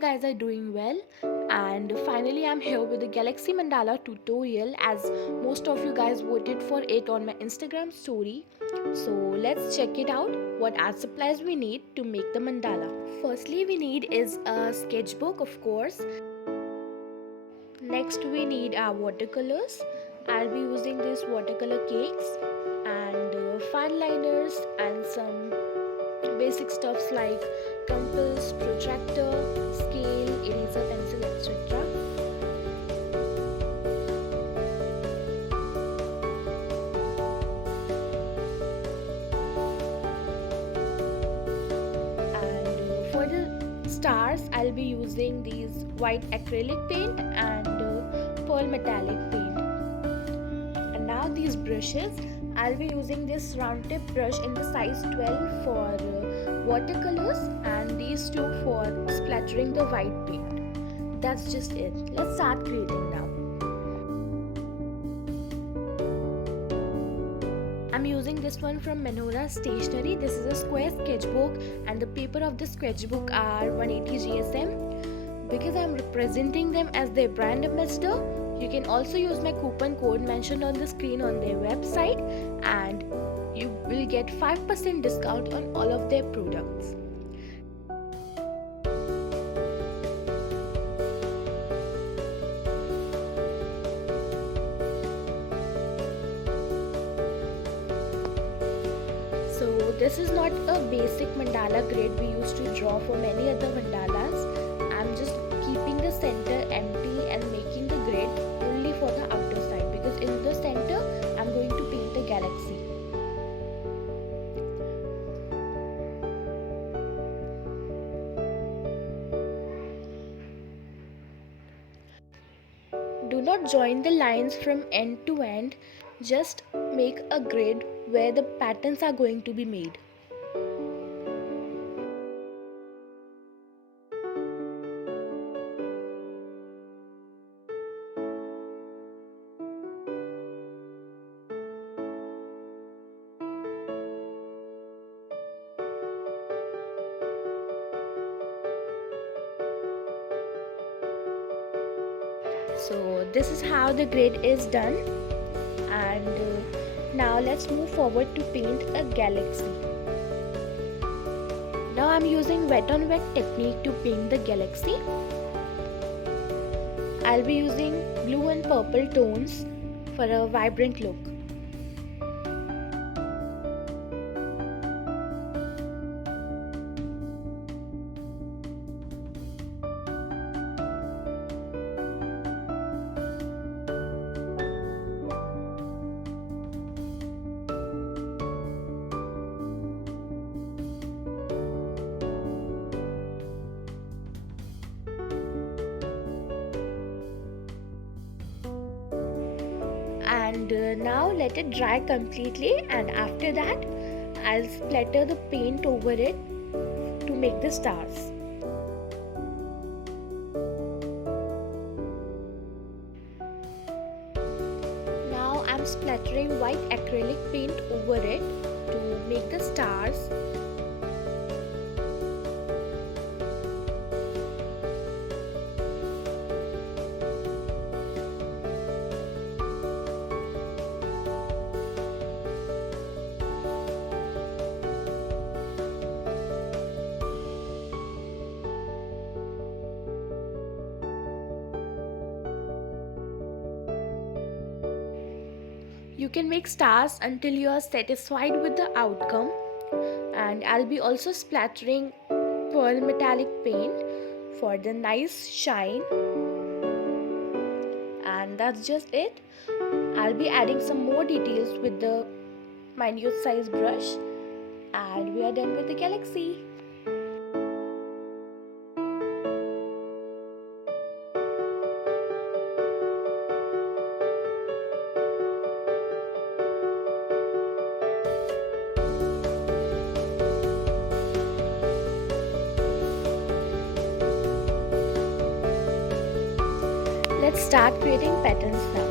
you guys are doing well, and finally I'm here with the Galaxy Mandala tutorial as most of you guys voted for it on my Instagram story. So let's check it out what art supplies we need to make the mandala. Firstly we need is a sketchbook, of course. Next we need our watercolors. I'll be using these watercolor cakes and fineliners and some basic stuffs like compass, protractor, scale, eraser, pencil, etc. And for the stars, I'll be using these white acrylic paint and pearl metallic paint. And now these brushes, I'll be using this round tip brush in the size 12 for watercolors and these two for splattering the white paint. That's just it. Let's start creating now. I'm using this one from Menorah stationery. This is a square sketchbook and the paper of the sketchbook are 180 GSM. Because I'm representing them as their brand ambassador, you can also use my coupon code mentioned on the screen on their website and you will get 5% discount on all of their products. So this is not a basic mandala grid we used to draw for many other mandalas. I'm just keeping the center empty and making the grid only for the outer side because in the center I'm going to paint a galaxy. Do not join the lines from end to end, just make a grid where the patterns are going to be made. So this is how the grid is done, and now let's move forward to paint a galaxy. Now I'm using wet on wet technique to paint the galaxy. I'll be using blue and purple tones for a vibrant look. And now let it dry completely, and after that I'll splatter the paint over it to make the stars. Now I'm splattering white acrylic paint over it to make the stars. You can make stars until you are satisfied with the outcome, and I'll be also splattering pearl metallic paint for the nice shine, and that's just it. I'll be adding some more details with the minute size brush, and we are done with the galaxy. Let's start creating patterns now.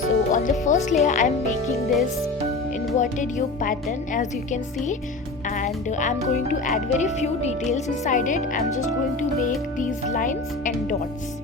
So on the first layer I'm making this inverted U pattern, as you can see, and I'm going to add very few details inside it. I'm just going to make these lines and dots.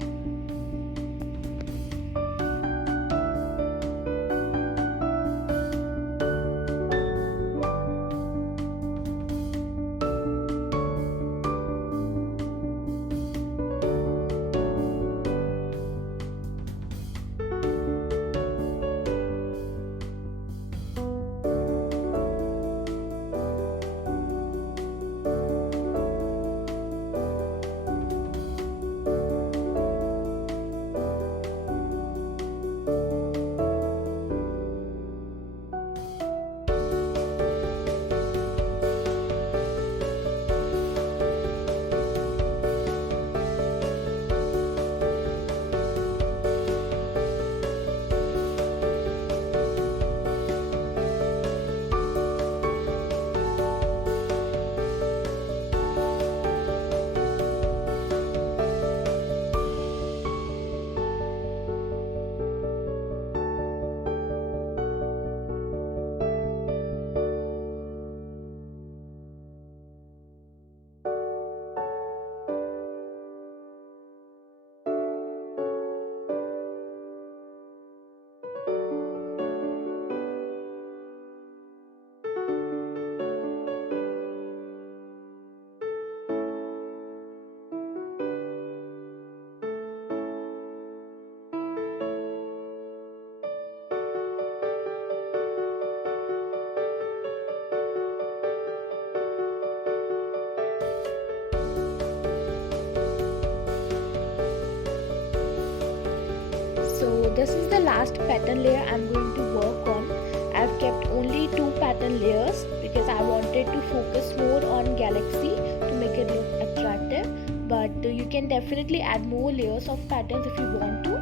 So this is the last pattern layer I'm going to work on. I've kept only 2 pattern layers because I wanted to focus more on galaxy to make it look attractive, but you can definitely add more layers of patterns if you want to,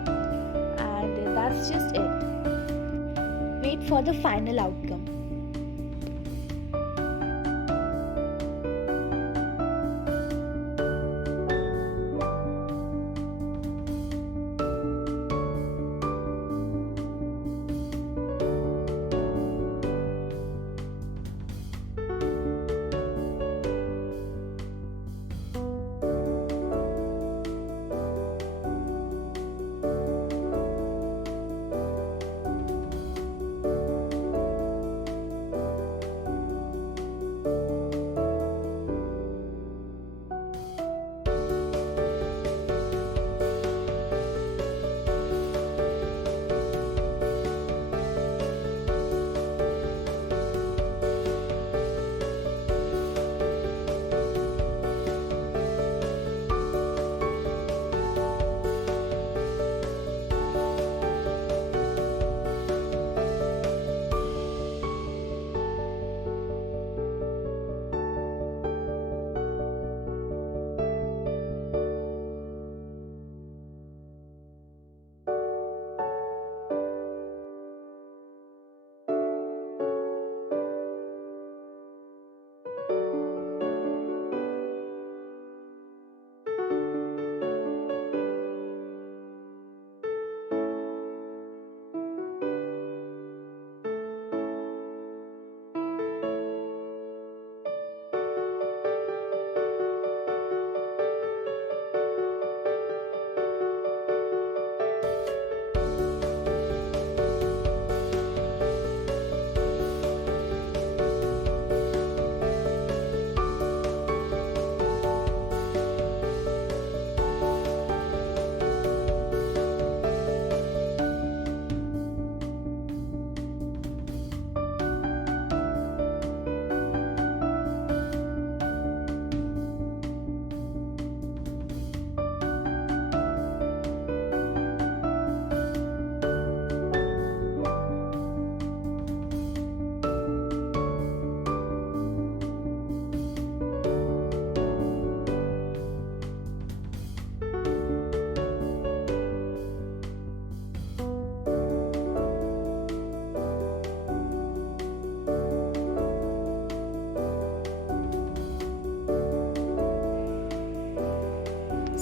and that's just it. Wait for the final outcome.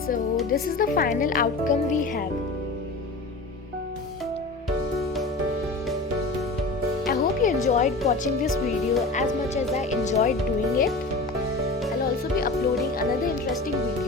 So this is the final outcome we have. I hope you enjoyed watching this video as much as I enjoyed doing it. I'll also be uploading another interesting video